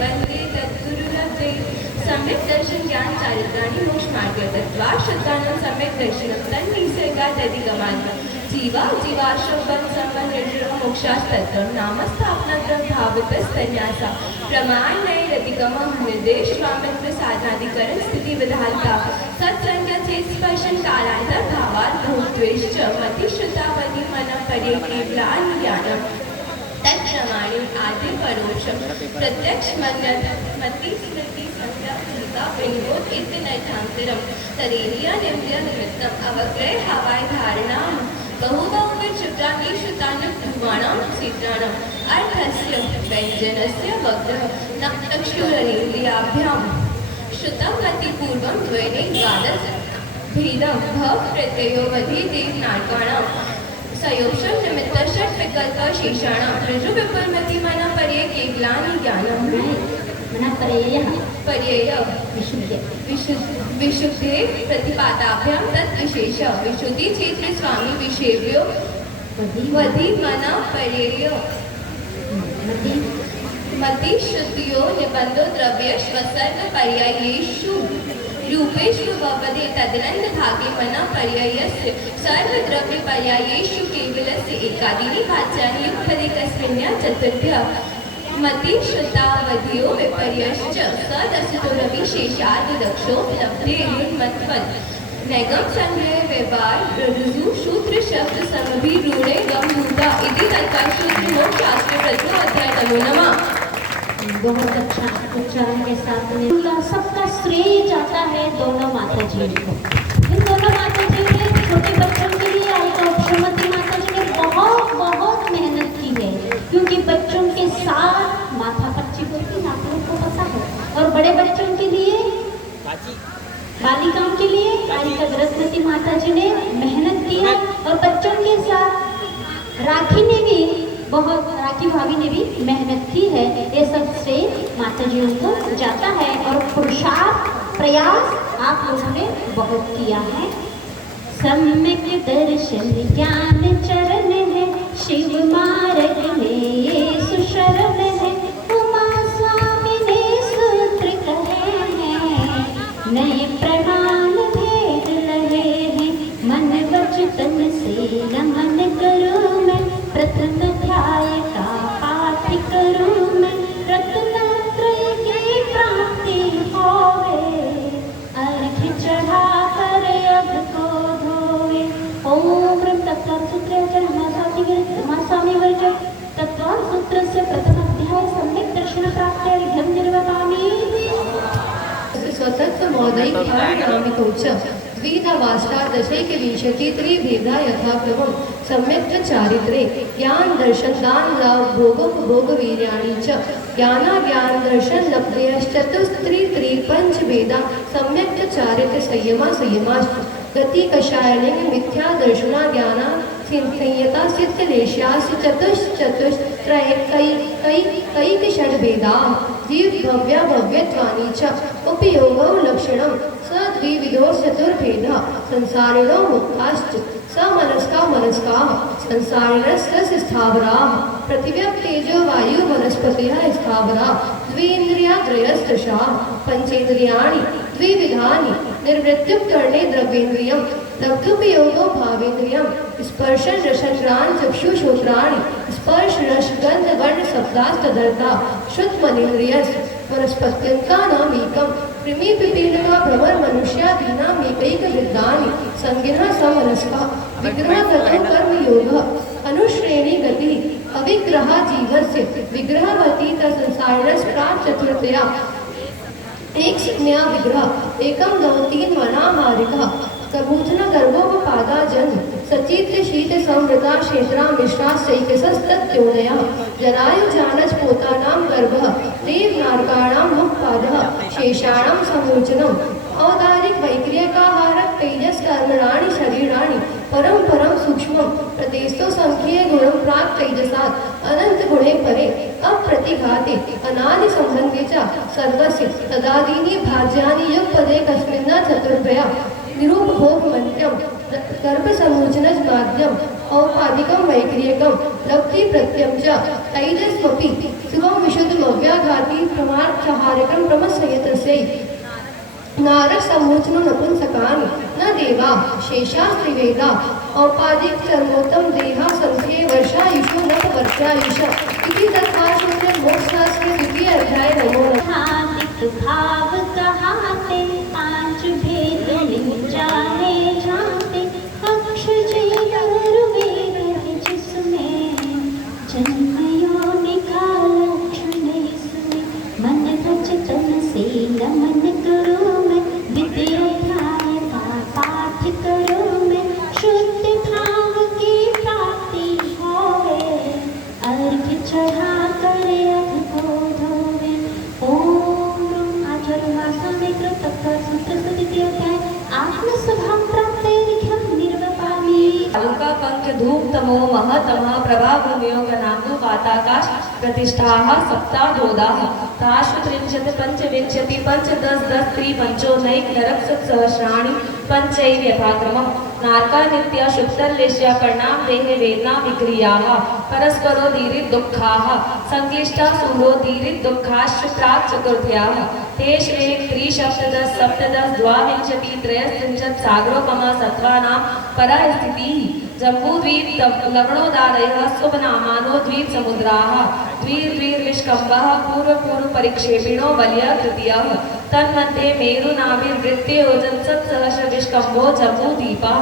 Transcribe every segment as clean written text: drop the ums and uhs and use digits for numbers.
वंदे तद्गुरुरभ्ये सम्यक् दर्शन ज्ञान चारित्राणि मोक्षमार्ग तत्त्वा शुद्धानं सम्यक् दर्शनं तन्निसर्गादधिगमात् जीवा जीवाश्रमं संबंधित मोक्षास्तत्वं नामस्थापनार्थं भावतस्तन्यासा प्रमाणैरधिगमं निर्देश स्वामित्व साधनाधिकरण स्थिति विधाता सत्संग से स्पर्शन कालांतर भावात् भूद्वेश्च मतिश्रुतावधि मन परे केवलान् ज्ञानम् तत्प्रमाणे आदि परोक्षम प्रत्यक्ष मति स्मृति संज्ञा विनिबोध इत्यनर्थांतरम तदेन्द्रिय निन्द्रिय निमित्तम अवग्रह हवाई धारणा बहुबहुविध चित्राणि श्रुतानि ध्रुवाणां क्षेत्राणाम् अर्थस्य व्यञ्जनस्य वग्रह चक्षुरेन्द्रियाभ्यां श्रुतं गतिपूर्वं द्वैने द्वादश भेदं भव प्रत्ययोवधि देवनाटकाणां सयोक्षम निमित्त षट विकल्प शेषाणां ऋजु विपुलमति मन पर्ये केवलानि ज्ञानं मन पर्यय विशुद्धे प्रतिपादाभ्यां तद्विशेष विशुद्धि क्षेत्रे स्वामी विषेव्यो वधि मन पर्यय मति शुद्धियो निबंधो द्रव्य स्वसर्ग पर्यायेषु रूपेषु भवति तदनंद भागे मन पर्यायस्य सर्वद्रव्य पर्यायेषु केवलस्य एकादीनि वाच्यानि युक्तैकस्मिन्या चतुर्थ्या मति शुद्धावधियो विपर्यश्च सदसतोरविशेषादिदक्षोपलब्धे निर्मत्वत् नैगम संग्रह व्यवहार ऋजु सूत्र शब्द समभिरूढ़े गमभूता इति तत्काशूत्र मोक्ष शास्त्र प्रथम अध्याय नमो नमः। बहुत अच्छा उच्चारण के साथ में सबका श्रेय जाता है दोनों माता जी को। इन दोनों माता जी ने छोटे बच्चों के लिए आई तो श्रीमती माता जी ने बहुत बहुत मेहनत की है, क्योंकि बच्चों के साथ माथा पच्ची होती है, आप लोग को पता है। और बड़े बच्चों के लिए बालिकाओं के लिए आई सरस्वती माता जी ने मेहनत की है। और बच्चों के साथ राखी ने भी बहुत, राखी भाभी ने भी मेहनत की है। ये सब से माता जी को जाता है और पुरुषार्थ प्रयास आप लोगों ने बहुत किया है। सम्यक दर्शन ज्ञान चरण है, शिव मार्ग में ये सुशरण है। उमा स्वामी ने सूत्र कहे हैं, नए प्रमाण भेद रहे हैं। मन वचन से नमन करूं मैं, प्रथम अध्याय का पाठ करूं मैं। रत्नत्रय की प्राप्ति होवे, अर्घ्य चढ़ा कर अघ को धोवे। ओम तत्त्वसूत्र वर्ज तत्त्वसूत्र से प्रथम अध्याय सम्यक दर्शन प्राप्त अर्घ्यं निर्वपामि। स्वतत्व महोदय द्विधावाष्टादशैक विंशति त्रिभेदा यथाक्रमं सम्यक् चारित्रे ज्ञान दर्शन दान लाभ भोग वीर्याणि च ज्ञान दर्शन लब्धयश्चतुस्त्री पंचभेदा सम्यक् चारित्र संयमाश्च गति कषायलिंग मिथ्या दर्शना ज्ञाना संयता सिद्धलेशाश्च चतुष्त्रयैक षड्भेदा द्विभव्या भव्यत्वानि च उपयोगौ लक्षणं द्विविधो चतुर्भेदः संसारिणो मुक्ताश्च समनस्काः संसारिणस्य स्थावराः पृथिव्यां तेजो वायु वनस्पतयः स्थावराः द्विन्द्रियात्रयस्तशाः पंचेन्द्रियाणि द्विविधानि निर्वृत्तिं करणे द्रव्येन्द्रियं लब्धुपयोगो भावेन्द्रियं स्पर्शन रसघ्राण चक्षुश्रोत्राणि स्पर्श रस गंध वर्ण शब्दास्तदर्था शुद्धमनेन्द्रियस् वनस्पत्यन्तानामेकं कृमि पिपीलिका भ्रमर मनुष्यादीनामेकैक वृद्धानि संज्ञः समनस्का विग्रहगतो कर्मयोगः अनुश्रेणी गति अविग्रहा जीवस्य विग्रहवती संसारिणस् प्राप्त चतुर्थया एक संज्ञा विग्रह एकम दो तीन वनाहारिका कबूतना गर्भोपपादा जन्म सचित्र शीत संवृता क्षेत्रा मिश्रा सैकसस्तत्योदया जरायु जानच पोतानां गर्भः देवनारकाणां मुखपादः शेषाणां समूचनम् औदारिक वैक्रियकाहारक तेजस कर्मणानि शरीराणि परम सूक्ष्म प्रदेशो संख्ये गुणं प्राप्त तेजसात् अनंत गुणे परे अप्रतिघाते अनादि संबंधे च सर्वस्य तदादीनि भाज्यानि युगपदे कस्मिन्ना चतुर्भया निरूपभोग मंत्रम गर्भ समूचनज माध्यम औपाधिकं वैक्रियकं लब्धि प्रत्यम च तैजस्वपि शिवं विशुद्धमव्याघाति प्रमाण नाट्यहारकं प्रमसयतस्यै नारक समोचनो नपुंसकान् न देवा शेषास्त्रिवेदा औपाधिक चर्मोत्तम देहा संख्ये वर्षायुषो नत वर्षायुष इति तत्पार्श्वे मोक्षशास्त्रे द्वितीय अध्याय नमो नमः। हार्दिक भाव कहाते पांच भेद जाने जाते अक्षर वेद है जिसमें जन्म योनि का लक्षण इसमें मन रचतन से नमन करो मैं द्वितीय अध्याय का पाठ करो मैं शुद्ध भाव की प्राप्ति होवे अर्घ चढ़ा कर अद्भुत होवे। ओम आचार्य मासामे कृतज्ञ संस्कृत अध्याय आत्म स्वभाव प्राप्त निर्वपामि। आलूका पंख धूप तमो महतमः प्रभा भूमियो गणांगो वाताकाश प्रतिष्ठाः सप्ताधोदाः ताश्वत्रिंशत् पंचविंशति पंचदश दश त्रिपंचोनैक नरक सहस्राणि पंचैव यथाक्रमः नारका नित्या शुक्तलेश्या परिणाम देहे वेदना विक्रियाः परस्परो धीरित दुःखाः संक्लिष्टा सूरो धीरित दुःखाश्च प्राक् चतुर्थ्याः तेष्वेक त्रिसप्तदश सप्तदश द्वाविंशति त्रयस्त्रिंशत् सागरोपमा सत्त्वानां परास्थितिः जम्बूद्वीप लवणोदारयः शुभनामानो द्वीप समुद्राः द्विर्विष्कम्भः पूर्व परिक्षेपिणो बल्य तृतीयः तन्मध्ये मेरुनाभिर्वृत्ते योजनसत्सहस्र विष्कम्भो जम्बूद्वीपः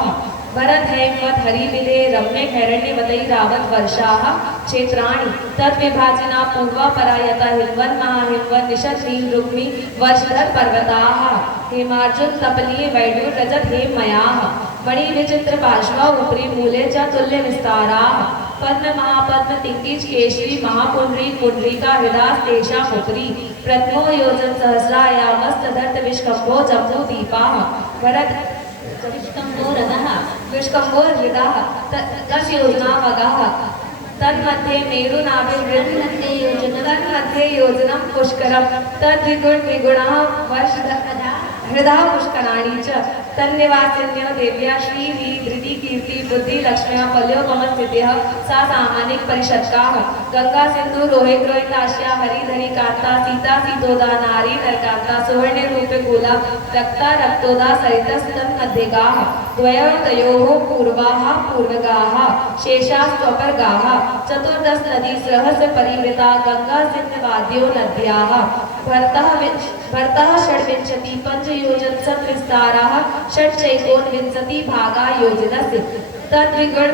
भरत हेमवत हरिविले रम्य हैरण्यवतैरावत वर्षाः क्षेत्राणि तद्विभाजिना पूर्वा परायता हिमवन महाहिमवन निषद नील रुक्मी वर्षधर पर्वताः हेमार्जुन तपलीय वैडूर रजत हेममयाः मणि विचित्र पार्श्वा उपरि मूले च तुल्य विस्ताराः पद्म महापद्म तिंकीच केशरी महापुंडरी पुंडरीका हृदास तेषां उपरि प्रथमो योजन सहस्रायामस्तदर्थ विष्कम्भो जम्बूद्वीपाः भरत विष्कम्भो हृदः दश योजना वगाः तन्मध्ये तन्मध्ये योजनं पुष्करं तद्विगुणः हृदः पुष्कराणि च तन्निवासिन्यो देव्या श्री धृति कीर्ति बुद्धि लक्ष्म्या पल्योपमस्थितिः सा सामानिक परिषत्काः गंगा सिंधु रोहित रोहिताश्या हरिधरी कांता सीता सीतोदा नारी नरकांता सुवर्ण रूपे कूला रक्ता रक्तोदा सरितस्तन्मध्यगाः द्वयोर्तयोः पूर्वाः पूर्वगाः शेषास्त्वपरगाः चतुर्दश नदी सहस्र परिवृता गंगा सिंधवाद्यो नद्याः भरतः षड्विंशति पंचयोजन सद्विस्ताराः षट्चैकोनविंशति भागा योजनस्य तद्विगुण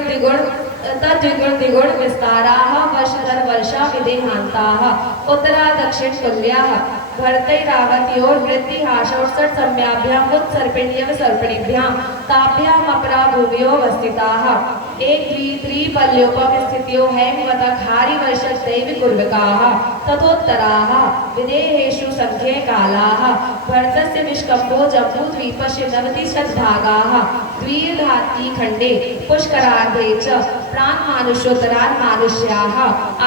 विस्ताराः वर्षधर वर्षा विदेहान्ताः उत्तरा दक्षिण तुल्याः भरतैरावत्योर वृत्तिहासोत्सट सम्याभ्यां उत्सर्पिण्यव सर्पिणीभ्यां ताभ्याम् अपरा भूमियो अवस्थिताः एक त्रिपल्योपम स्थित्यो हैमवतक हारि वर्षदैव कुर्वकाः ततोत्तराः विदेहेषु संख्ये कालाः भरतस्य विष्कम्भो जम्बूद्वीपस्य 90 द्विधाति खण्डे पुष्करार्धे च प्राङ्मानुषोत्तरान् मानुष्याः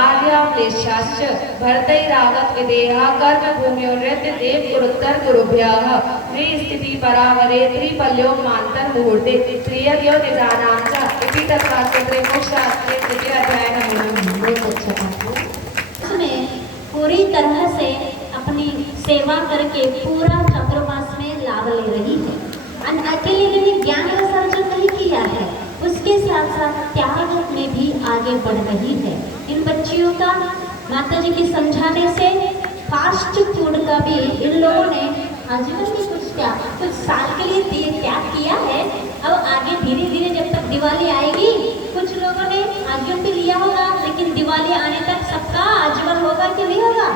आर्याम्लेशाश्च भरतैरावत विदेहा कर्मभूम्यो नृत्य देव गुरुत्तर गुरुभ्यः त्रिस्थिति परावरे त्रिपल्योमान्तर मुहूर्ते त्रियज्ञो निजानां च इति तत्पार्श्वे मोक्षशास्त्रे तृतीय अध्याय नमो इसमें पूरी तरह से अपनी सेवा करके पूरा चतुर्मास में लाभ ले रही है। अकेले ने ज्ञान रस अर्जन नहीं किया है, उसके साथ साथ त्याग में भी आगे बढ़ रही है। इन बच्चियों का माता जी के समझाने से फास्ट फूड का भी इन लोगों ने आजीवन में कुछ साल के लिए त्याग किया है। अब आगे धीरे धीरे जब तक दिवाली आएगी, कुछ लोगों ने आज्ञा भी लिया होगा, लेकिन दिवाली आने तक सबका आजीवन होगा कि नहीं होगा?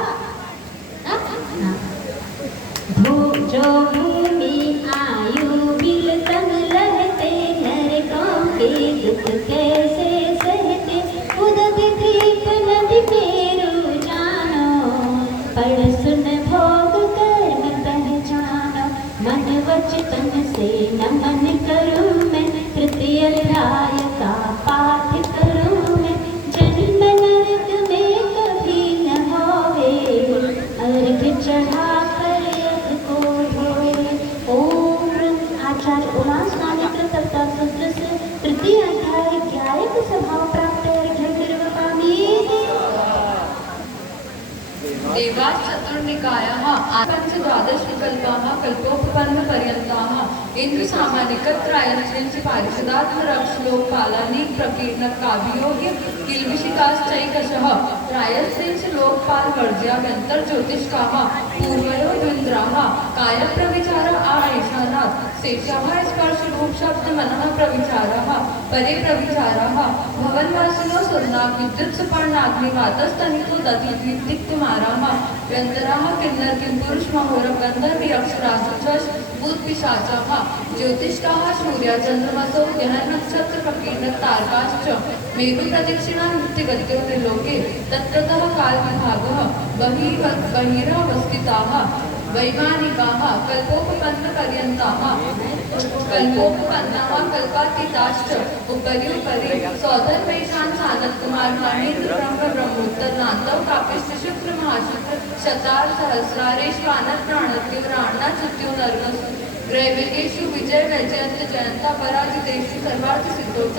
जो भूमि आयु बिल तन रहते नरकों के दुख कैसे सहते उदक दीप नदी मेरु जानो पढ़ सुन भोग कर्म पहचानो मन वचन से नमन करूं मैं तृतीय अध्याय का पाठ करूं मैं जन्म नरक में कभी न होवे अर्घ चढ़ा आचार्य उल्लास नामी कृतज्ञता सूत्र से तृतीय अध्याय ज्ञायक स्वभाव प्राप्त एवाच चतुर्निकायः पञ्चद्वादशविकल्पाः कल्पोपपन्नपर्यन्ताः इन्द्रसामानिकत्रायस्त्रिंच पारिषदात्मरक्षलोकपालानि प्रकीर्णकाभियोग्य किल्बिषिकाश्चैकशः त्रायस्त्रिंच लोकपालवर्ज्याभ्यन्तर्ज्योतिष्काः पूर्वयो द्विन्द्राः कायप्रविचार आयशानात् शेषः स्पर्शरूपशब्दमनः प्रविचाराः परे प्रविचाराः भवन्वासिनो सुरनाग् विद्युत्सुपर्णाग्निवातस्तनितो दधितिक्तमाराः व्यन्तराः किन्नर किंपुरुषमहोरः गन्धर्वयक्षराजश्च भूतपिशाचाः ज्योतिष्काः सूर्याचन्द्रमसो ग्रहनक्षत्रप्रकीर्णतारकाश्च मेरुप्रदक्षिणा नित्यगत्यो त्रिलोके तत्रतः कालविभागः बहिरवस्थिताः वैमानिकाः कल्पोपपन्नपर्यन्ताः कल्पोपपन्नाः कल्पातीताश्च उपरि सौधर्मैषान् सानत्कुमार महेन्द्र ब्रह्मोत्तरनान्तौ कापिश्च शुक्र महाशुक्र शतार सहस्रारेश्वानर प्राणत्युराणा चुत्यो नर्मस् ग्रैविकेषु विजय वैजयंत जयंता पराजितेषु सर्वार्थ सिद्धौ च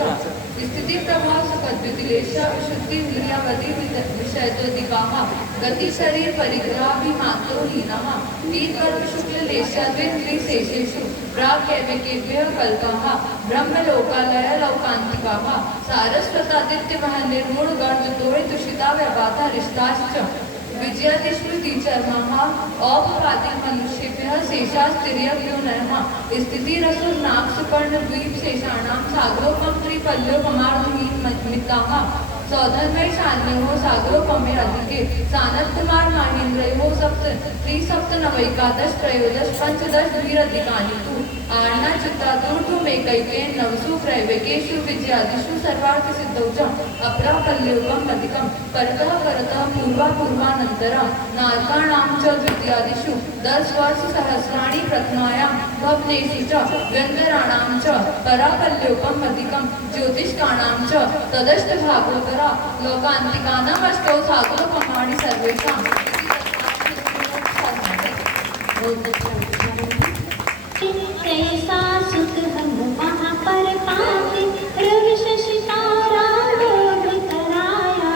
स्थिति प्रभाव सुखद्युतिलेश विशुद्धि वीर्यावधि विषयतोदिकाः गति शरीर परिग्रहाभिमातो हीनः वीतवर्ग शुक्ल लेशाद्विशेषेषु प्राग्यैविकेभ्यः कल्पाः ब्रह्मलोकालय लौकान्तिकाः सारस्वतादित्यमः निर्गुण गणवितोहि दूषिता व्यवाता रिष्टाश्च विजयादिस्मृतिचर्मः औपपादिक मनुष्येभ्यः शेषास्तिर्यज्ञो नरः स्थितिरसुर्नाग सुपर्णद्वीप शेषाणां सागरोपमत्रिपल्योपमार्धहीनमिताः सौधर्मैषान्योः सागरोपमे अधिके सानत्कुमार महेन्द्रयोः त्रिसप्तनवैकादश त्रयोदश पञ्चदश द्विरधिकानि तु आर्णाच्युतादूर्ध्वमेकैकेन नवसु क्रैवेकेषु विजयादिषु सर्वार्थसिद्धौ च अपरापल्योगम् अधिकं परतः परतः पूर्वापूर्वानन्तरा नारकाणां च द्वितीयादिषु 10 वर्षसहस्राणि प्रथमायां भवनेषु च व्यन्तराणां च परापल्योगम् अधिकं ज्योतिष्काणां च तदष्टभागोत्तरा लोकान्तिकानाम् अष्टौ सागरोपमाणि सर्वेषां कैसा सुख हम वहाँ पर पाते रवि शशि तारा लोभ कराया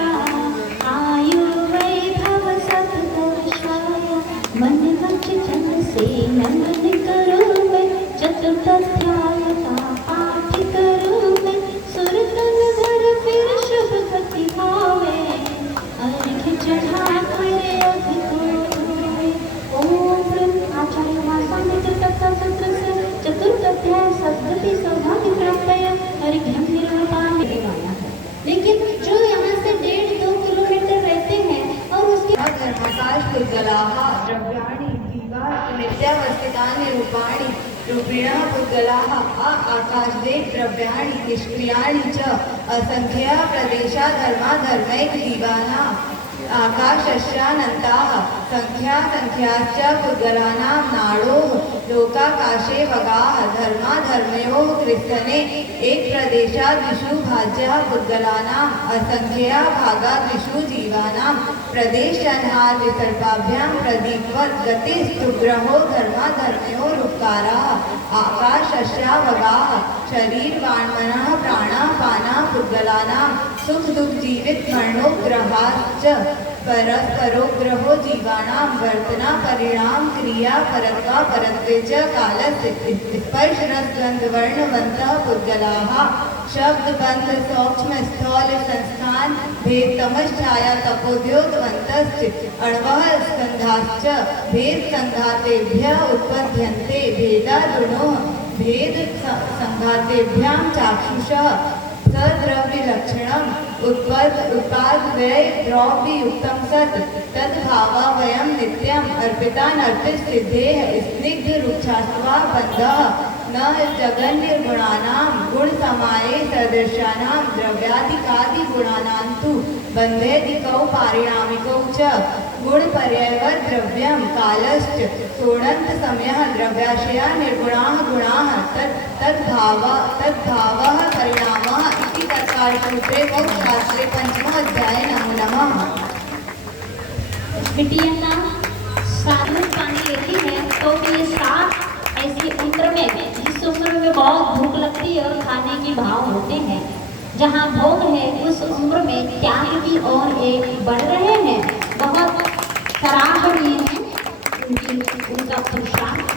आयु वैभव सब दर्शाया मन वच जन से नमन करूँ मैं चतुर्थाध्यायता पाठ करूँ मैं सुर तन भर फिर शुभ गति भावे अर्घ चढ़ा करे ओम आचार्य वासामित्र तत्व तंत्र से चतुर्थाध्याय सद्गति सौभाग्य प्राप्तय हरिघ्यं निर्वाण गाया है। लेकिन जो यहाँ से 1.5-2 किलोमीटर रहते हैं और उसके धर्माकाश पुद्गलाः द्रव्याणि जीवा नित्यावस्थितानि रूपाणि रूपिणः पुद्गलाः आकाशदेव द्रव्याणि निष्क्रियाणि च असंख्या प्रदेशा धर्मा धर्मैक जीवानां आकाशस्यानन्ताः संख्याश्च पुद्गलानां नाडोः लोकाकाशे वगाः धर्माधर्मयोः कृत्स्ने एक प्रदेशाद्विषु भाज्याः पुद्गलानाम् असंख्या भागाद्विषु जीवानां प्रदेशनहार विकल्पाभ्यां प्रदीपवत् गतिस्तुग्रहो धर्माधर्मयोः रूपकाराः आकाशस्या वगाः शरीरवाण्मनः प्राणाः पानाः पुद्गलानां सुख दुख जीवित मरणोग्रहाश्च परस्परोग्रहो जीवानां वर्तना परिणाम क्रिया परत्वा परत्वे च कालस्य स्पर्शरसगन्धवर्णवन्तः पुद्गलाः शब्दबन्ध सौक्ष्म स्थौल संस्थान भेद तमश्छाया तपोद्योतवन्तश्च अण्वः स्कन्धाश्च भेद संघातेभ्यः उत्पद्यन्ते भेदादुणोः भेद संघातेभ्यां चाक्षुषः सद्रव्यलक्षणम् उत्पादव्यय द्रव्ययुक्तं सत् तद्भावावयं नित्यम् अर्पितानर्पितसिद्धेः स्निग्धरुक्षास्त्वा बन्धः न जगन्निर्गुणानां गुणसमाये सदृशानां द्रव्यादिकादिगुणानां तु बन्धेदिकौ पारिणामिकौ च गुणपर्ययवत् द्रव्यं कालश्च सोडन्तसमयः द्रव्याशया निर्गुणाः गुणाः तद्भावः परिणामः इति तत्कालसूत्रे मोक्षशास्त्रे 5मः अध्याये नमो नमः। बिटिया साधन पानी लेती है तो ये साथ ऐसी उम्र में जिस उम्र में बहुत भूख लगती है और खाने की भाव होते हैं, जहाँ भोग है उस उम्र में त्याग की ओर एक बढ़ रहे हैं। बहुत सराहनीय है उनका पुरुषार्थ।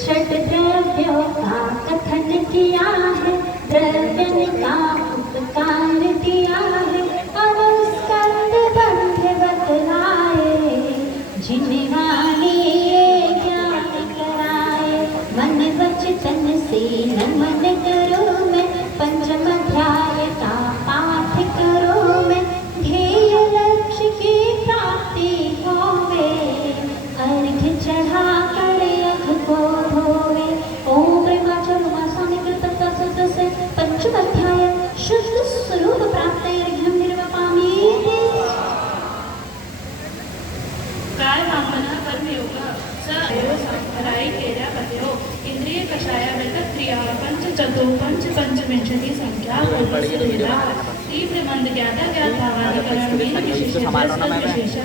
षड्द्रव्यों का कथन किया है, द्रव्य का उपकार दिया है, और स्कंद बंध बतलाए, जिनवाणी ये ज्ञान कराए। मन वचन से नमन करो मैं, पंचम अध्याय का पाठ करो मैं, ध्येय लक्ष्य की प्राप्ति होवे, अर्घ्य चढ़ा कर अघ को धोवे। ओम प्रेमाचल उमास्वामी कृतज्ञता सत्य से पंचम अध्याय शुद्ध स्वरूप प्राप्त अर्घ्यम निर्वपामि। काय वामना कर्मयोग स अयो संहराई केल्या कथयो इंद्रिय कषाय विगत क्रिया पंच चतुः पंच पंचविंशति संख्या पूर्वस्य वेदा तीव्र मंद ज्ञाता ज्ञात भावाधिकरण वीर विशेष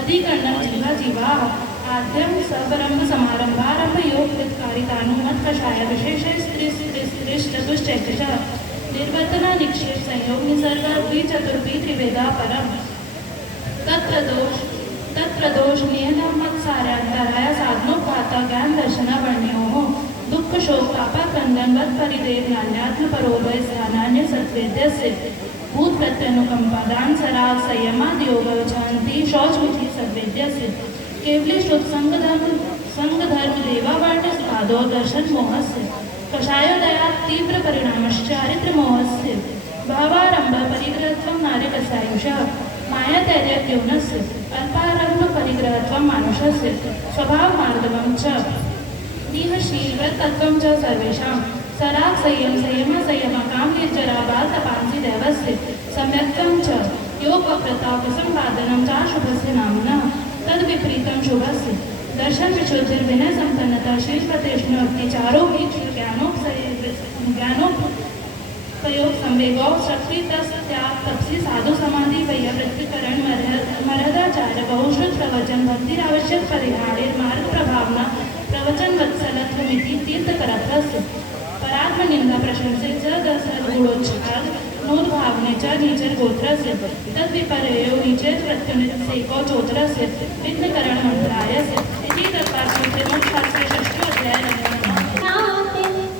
अधिकरणम जीवा जीवा आद्यम सबरंभ समारंभारंभ योग कृतकारितानुमत कषाय विशेष स्त्री स्त्री चतुश्चैतश निर्वर्तना निक्षेप संयोग निसर्ग द्विचतुर्भि त्रिवेदा परम तत्प्रदोष नियम मत सार्यांतराय साधनोपाता ज्ञान दर्शन वर्ण्यो दुख शोक पापा क्रंदन वत परिदेव नान्यात्म परोभय स्थानान्य सत्वेद्यस्य भूत प्रत्यनुकंपादान सराग संयमाद योग शांति शौच विधि सद्वेद्यस्य केवले शुद्ध संग धर्म देवावर्ण स्वादो दर्शन मोहस्य कषायोदया तीव्र परिणामश्च चारित्र मोहस्य भावारंभ परिग्रहत्वं नारिकसायुषः मायातैर्यक्योनस्य अल्पारंभ परिग्रहत्वं मानुषस्य स्वभाव मार्दवं च निहशीलवत् तत्त्वं च सर्वेषां सराग संयम काम निर्जरा बाल तपांसि देवस्य सम्यक्त्वं च योग प्रताप संपादनं च शुभस्य नाम्नः तद विपरीतं शुभस्य दर्शन विशुद्धिर्विनय संपन्नता शील प्रतिष्ठा अत्याचारो ज्ञानोपयोग संवेगो शक्ति त्याग तपसी साधु समाधि वैयावृत्तिकरण मर्यादाचार बहुश्रुत प्रवचन भक्ति आवश्यक परिहारे मार्ग प्रभावना प्रवचन वत्सलत्वमिति तीर्थकरत्वस्य परात्म निंदा प्रशंसे च दसद्गुणोच्छाद नोद्भावने च नीचर गोत्रस्य तद्विपर्ययो नीचेत प्रत्युनिसेको चोत्रस्य विघ्नकरण मंत्रायस्य इति तत्पार्श्वे मोक्षशास्त्रे षष्ठो अध्याय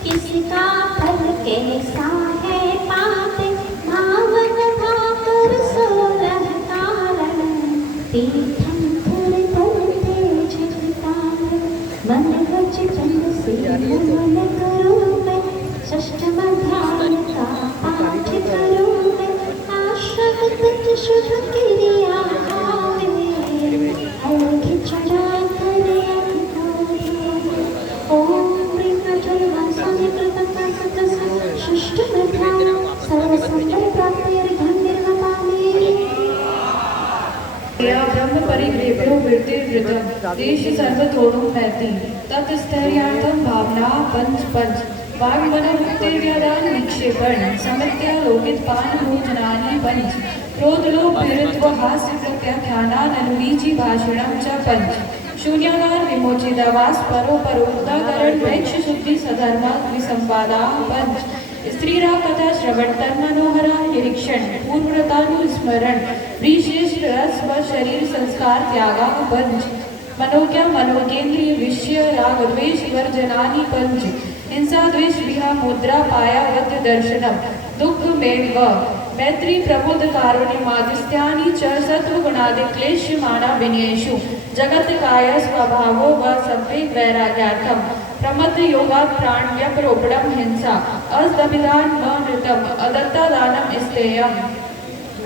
किसका फल कैसा है पाते, भावन भाकर सोलह कारण, तीर्थम फुर फलते झिलकार, मन वचन से नमन करो मैं, षष्ठम अध्याय का पाठ करो मैं, आश्रम तज शुभ क्रिया भावे, अर्घ्य चढ़ा कर अघ को धोवे। ओम प्रेमाचल उमास्वामी कृतज्ञता सत्य से षष्ठम अध्याय सर्वसंबल प्राप्त अर्घ्यम निर्वपामि। या ब्रह्म परिग्रहो वृत्तिर्वृतं देश सर्वतोड़ो मैति तत्स्थैर्यार्थं भावना पंच वाग्मनवृत्तिर्व्यदान निक्षेपण समित्या लोकित पान भोजनानि पंच क्रोध लोभ भैरत्व हास्य प्रत्याख्यानान अनुवीची भाषणं च पंच शून्यागार विमोचितावास परोपरोक्ताकरण वैक्ष शुद्धि सधर्मा विसंवादा पंच स्त्रीरा कथा श्रवण तन्मनोहरा निरीक्षण पूर्वतानुस्मरण विशेष रस व शरीर संस्कार त्यागा पंच मनोज्ञा मनोगेंद्रिय विषय राग द्वेष वर्जनानि पंच हिंसा द्वेष विहा मुद्रा पाया वद्य दर्शनम दुख में व मैत्री प्रबोध कारुण्य माध्यस्थ्यानि च सत्वगुणादि क्लेश्यमाना विनयेषु जगत काय स्वभावो व संवेग वैराग्यार्थम प्रमद योगात् प्राण व्यपरोपणम हिंसा अस्तभिदान म नृतम अदत्तादानम स्तेयम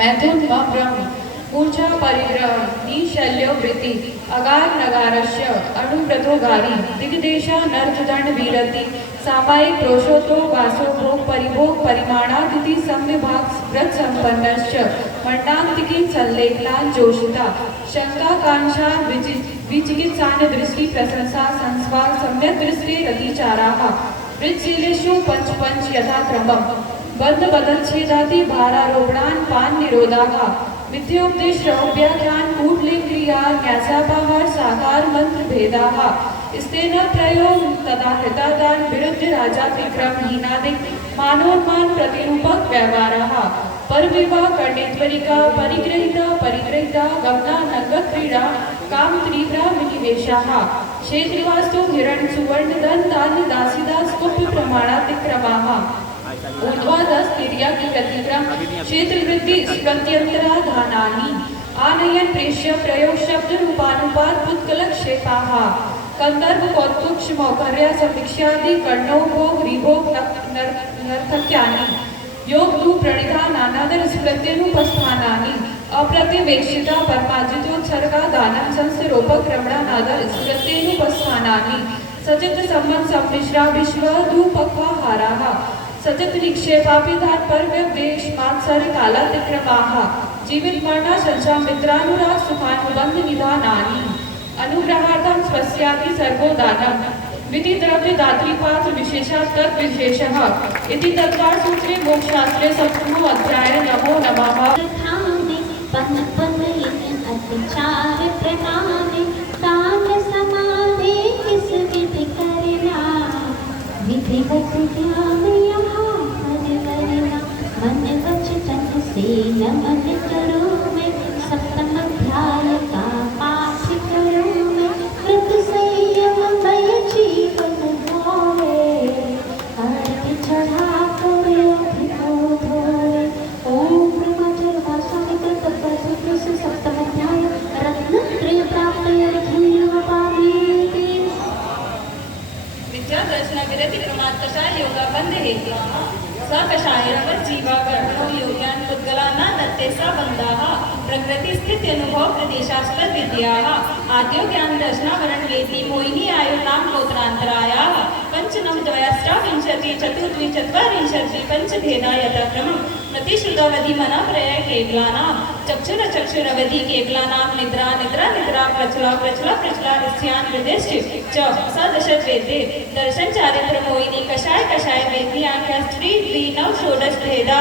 मैथुन म ब्रह्म मूर्छा परिग्रह निशल्यो वृत्ति अगार नगारस्य अणुव्रतोगारी दिग्देशा नर्तदंड वीरति सामायिक रोषोतो वासो भोग परिभोग परिमाणादिति संविभाग व्रत संपन्नश्च मंडांतिकी संलेखनान जोषिता शंका कांक्षा विचिकित्सान दृष्टि प्रशंसा संस्वार सम्यक दृष्टि रतिचाराः वृत्तशीलेषु पंच यथाक्रमम् बद्ध बदच्छेदादि भारारोपणान पान निरोधाः विद्योपदेश व्याख्यान कूटलिंग क्रिया न्यासापाहार साकार मंत्र भेदाः स्तेन त्रयो तदा कृतादान विरुद्ध राजा विक्रम हीनादिक मानोन्मान प्रतिरूपक व्यवहाराः परविवाह कर्णेश्वरिका परिग्रहिता परिग्रहिता गमना नंगक्रीडा काम तीव्रा विनिवेशाः क्षेत्रिवास्तु हिरण सुवर्ण दंतानि दासीदास कुप्य प्रमाणातिक्रमाः ऊर्ध्वाधस निर्या की प्रतिक्रम क्षेत्र वृद्धि स्प्रत्यंतरा धानानि आनयन प्रेष्य प्रयोग शब्द रूपानुपात पुत्कलक्षेपाः कंदर्प कौतुक मौकर्य समीक्षादि कर्णोभोग रिभोग नर्तक्यानि योग दु प्रणिधा नानादर स्प्रत्यनुपस्थानानि अप्रतिवेक्षिता परमाजितोत्सर्गा दानं संस्थरोपक्रमणा नादर स्प्रत्यनुपस्थानानि सजत संबंध सम्मिश्रा विश्व धूपक्वाहाराः सजत निक्षेपापिधान परव्यदेश मात्सर्य कालातिक्रमाः जीवित मरणा संशा मित्रानुराग सुखानुबंध निधानानि अनुग्रहार्थं स्वस्यापि सर्वोदानं विधि द्रव्य दात्रीपात विशेषात् तत् विशेषः इति तत्कार सूत्रे मोक्षशास्त्रे सप्तमो अध्याय नमो नमः पन पन अत्याचार प्रमाणे तान समाधि किस विधि करना विधिवत ज्ञान यहाँ हरिवरना मन वचन से नमन करो मैं सप्तम अध्याय का पाठ करो मैं कृत संयम भय जीवन धोए अर्थ चढ़ा करे अधिको धोए ओम ब्रह्मचर्य वासनिक तत्व से सप्तम अध्याय रत्न त्रय प्राप्त विद्या दर्शन विरति प्रमाद कषाय योगा बंद हेतु स कषायवत् जीवा कर्मणो योग्यान् पुद्गलाना दत्ते स बन्धाः प्रकृति स्थिति अनुभव प्रदेशास्पद विद्याः आद्यो ज्ञान दर्शनावरण वेदी मोहिनी आयुर्नाम गोत्रान्तरायाः पंचनम द्वयस्त्राविंशति चतुर्द्विचत्वारिंशति पंचभेदा यथाक्रमम् प्रतिश्रुतावधि मना प्रयय केवलानां चक्षुर चक्षुरवधि केवलानां निद्रा निद्रा निद्रा प्रचला प्रचला प्रचला स्यान् विदिष्ट च सदशत वेदे दर्शन चारित्र मोहिनी कषाय कषाय वेदी आख्या स्त्री द्वि नव षोडश भेदा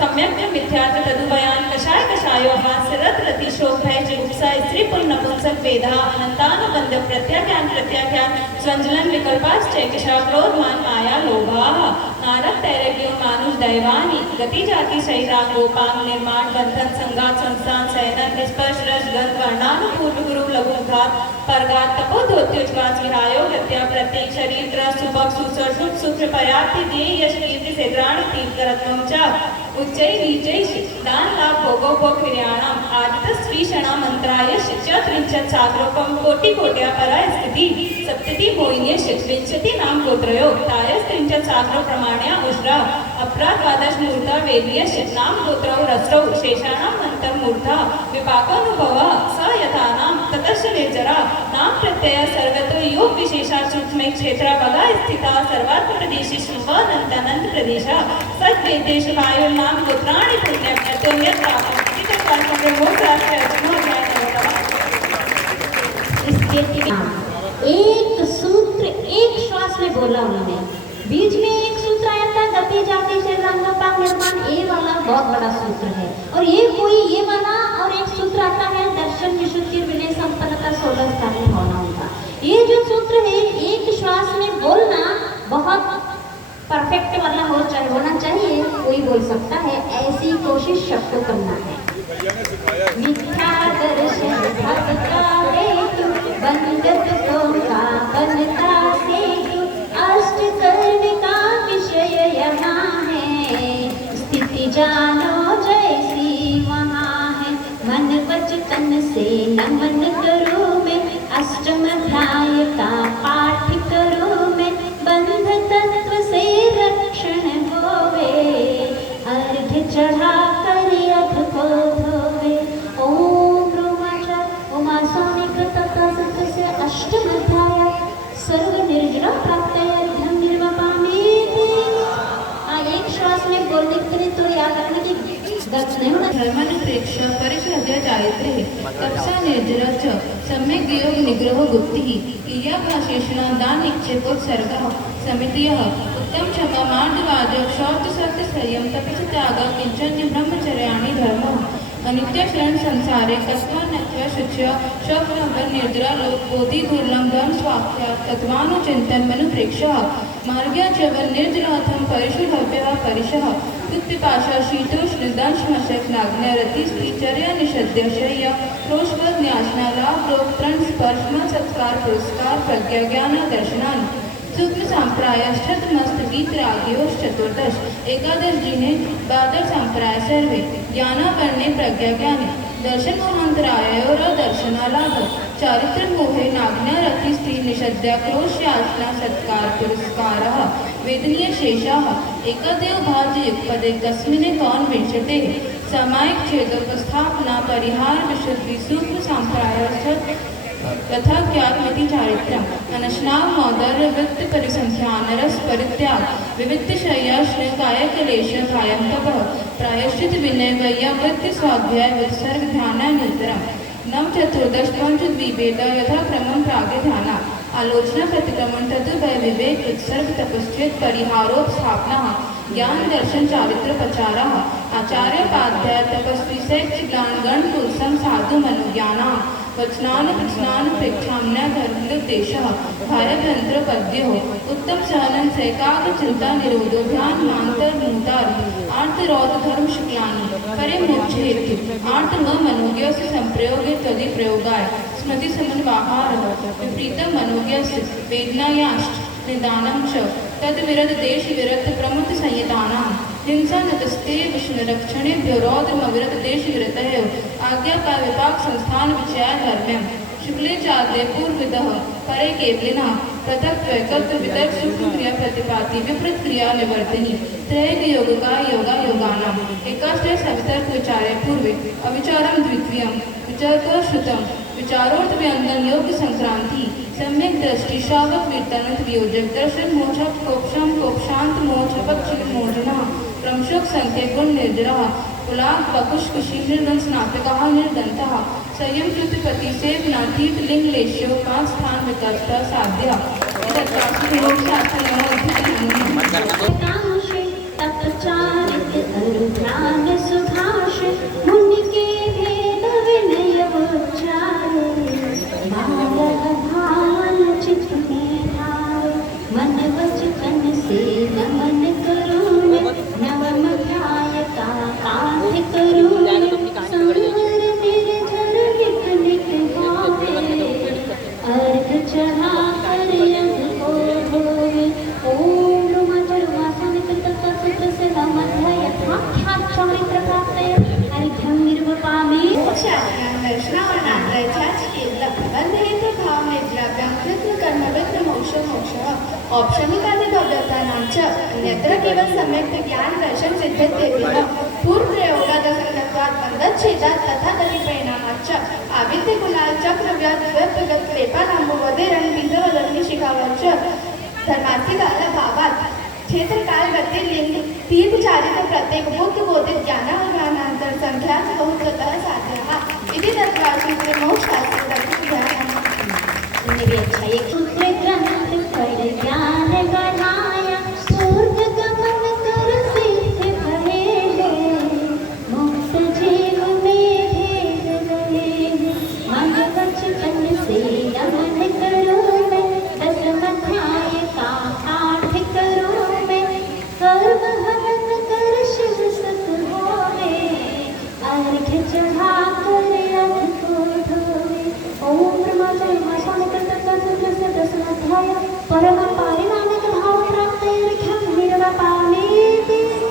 सम्यक मिथ्यार्थ तदुभयान कषाय कषायो हास्यरत रति शोक भय जुगुप्सा स्त्री पुल नपुंसक वेदा अनंतानुबंध प्रत्याख्यान प्रत्याख्यान स्वंजलन विकल्पाश्चय कषा क्रोध मान माया लोभाः नारद तैरज्ञो मानुष दैवानि गति जाति सहिता गोपांग निर्माण बंधन संगात संस्थान सैनन स्पर्श रस गंध वर्णानुपूर्व गुरु लघु घात परगात तपो धोत्योज्वास विहायो गत्या प्रत्येक शरीर त्रस सुभग सुसर सुख सुख पर्याप्ति दे यश कीर्ति सेद्राणि तीर्थरत्नम च उच्चै नीचै दान लाभ भोगो भोग क्रियाणाम आदित स्त्रीषणा मंत्राय च त्रिंशत् साग्रोपम कोटि कोट्या परा स्थिति सप्तति मोहिन्ये विंशति नाम गोत्रयो तायस् त्रिंशत् साग्रो प्रमाण्या उष्ट्रा अपरा द्वादश मूर्ता वेदीय नाम गोत्रौ रस्रौ शेषाणां मंत्र मूर्ता विपाकोनुभवः स यथानां ततश्च निर्जरा नाम प्रत्यय सर्वतो योग विशेषा सूक्ष्म क्षेत्र पगा स्थिता सर्वात्म प्रदेशे शुभानंत प्रदेशा सद्वेदेश वायुर्नाम गोत्राणि पुण्य अतोन्यत प्राप्त इति तत्काल मोक्षशास्त्रे अष्टमो अध्याय इसके एक सूत्र एक श्वास में बोला उन्होंने बीच में एक सूत्र आया था गति जाति से रंगपांग निर्माण ये वाला बहुत बड़ा सूत्र है और ये वाला और एक सूत्र आता है दर्शन विशुद्धि विनय संपन्नता 16 स्थानीय भावनाओं का ये जो सूत्र है एक श्वास में बोलना बहुत परफेक्ट वाला होना चाहिए कोई बोल सकता है ऐसी कोशिश सबको करना है मिथ्या दर्शन भक्ता हेतु बंधत तो का बनता सेतु अष्ट कर्ण का विषय यहाँ है स्थिति जानो जैसी वहाँ है मन वचन से नमन करो मैं अष्टम अध्याय का पाठ करो मैं बंध तत्व से रक्षण होवे अर्घ चढ़ा कर अध को धोवे ओम ब्रह्मचर्य उमासनिक तथा सत्य से अष्टम अध्याय सर्व निर्जरा प्राप्त ध्यान निर्वापामी एक श्वास में बोलने के लिए तो याद रखना कि गत नहीं होना धर्मानुप्रेक्ष परिश्रद्धा चारित्रे तपसा निर्जरा च सम्यक वियोग निग्रह गुप्ति क्रिया भाषेषण दान निक्षेपोत्सर्गः समितयः उत्तम क्षमा मार्गवाद शौच सत्य संयम तपस त्याग किंचन ब्रह्मचर्याणि धर्मः अनित्य शरण संसारे कस्मा नत्वा शुच्य शौच निर्जरा लोक बोधि दुर्लंघन स्वाख्या तत्वानुचिंतन मनुप्रेक्षः मार्ग्या च निर्जलाथं परिशुद्धव्यः परिशः पिपाशा शीतोष्ण दंश मशक नाग्न रति स्त्रीचर्या निषद्य शय्या क्रोशवद न्यासनाला प्रोक्तरण स्पर्श सत्कार पुरस्कार प्रज्ञा ज्ञान दर्शनान सूक्ष्म संप्रायश्चत मस्त गीतराग्योश चतुर्दश एकादश जिन्हें द्वादश संप्राय सर्वे ज्ञाना करने प्रज्ञा ज्ञाने दर्शन मोहांतराय और दर्शनालाभ चारित्र मोहे नाग्न रति स्त्री निषद्या क्रोश याचना सत्कार पुरस्कार वेदनीय शेषाः एकदेव भाज्य युगपदे कस्मिने कौन विंशते सामायिक छेदोपस्थापना परिहार विशुद्धि सूक्ष्म संप्रायश्च तथा ज्ञातमिति चारित्रम् अनशनाव मौदर्य वृत्त परिसंख्यान रस परित्याग विविध शय्या श्रेकाय कलेश कायम तपः प्रायश्चित विनय वैया वृत्ति स्वाध्याय विसर्ग ध्यानानुत्तरम् नव चतुर्दश पंचद्विवेद यथा क्रमं प्रागे ध्याना आलोचना प्रतिक्रमण तदुभय विवेक उत्सर्ग तपश्चेत परिहारोपस्थापना ज्ञान दर्शन चारित्र पचारः आचार्य पाध्याय तपस्वी सेच ज्ञान गण पुरुषम साधु मनुज्ञाना वचनान प्रश्नान प्रेक्षाम्य धर्मोद्देशः भारतंत्र पद्यो उत्तम सहनन सैकाग चिंता निरोधो ध्यान मांतर मुंतार आर्त रौद धर्म शुक्लानि परे मोक्ष हेतु आर्त न मनोज्ञ से संप्रयोगे तदि प्रयोगाय स्मृति समन बाहार विपरीतम मनोज्ञ से वेदनायाश्च निदानं च तद विरत देश विरत प्रमुख संयतानां हिंसा नतस्ते विष्णुरक्षणे रौद्रम अविरत देश विरतः आज्ञा का विपाक संस्थान विचया धर्म्यम शुक्ले चाद्य पूर्वविदः परे केवलिनः पृथक वैकल्प वितर्क सूक्ष्म क्रिया प्रतिपाति विपरीत क्रिया निवर्तनी त्रैग योग का योगा योगानाम एकाष्टय सवितर्क विचारे पूर्वे अविचारम द्वितीयम विचारको श्रुतम विचारोर्थ व्यंजन योग संक्रांति सम्यक दृष्टि श्रावक कीर्तनत वियोजक दर्शन मोक्षक कोक्षम कोक्षांत मोक्ष पक्षी मोचना क्रमशोक संख्य गुण निर्जरः पुलाक बकुश कुशी निर्गन स्नातकः निर्दंतः संयम युक्त पति सेव नातीत लिंग लेश्यो पांच स्थान विकल्प साध्य योग शास्त्र काश तपचारित अरुध्यान सुभाष मुनि के भेद विनय उच्चार मारह भावन चित्त में धार मन वचन से नमन करूं नवम ध्याय का पाठ करूं संवर निर्जर निक निक भावे अर्घ चढ़ा कर यज्ञ को धोवे ओम रुमाचल वासनिक तत्व से नमध्याय ख्यात चौरित्र प्राप्तय हरिभ्यं निर्वपामे औपशमिकादिभव्यतानां च अन्यत्र केवल सम्यक् ज्ञान दर्शन सिद्ध्यत्येव पूर्वप्रयोगादसंगत्वात् बन्धच्छेदात् तथा तदिपरिणामाच्च आविद्यकुलाल चक्रव्याध व्यक्तगत क्लेपानाम्बुवदेरन् बीजवदग्नि शिखावच्च धर्मार्थिकाल भावात् क्षेत्र काल गति लिंग तीर्थ चारित्र प्रत्येक बुद्ध बोधित ज्ञानावगानांतर संख्यात बहुतः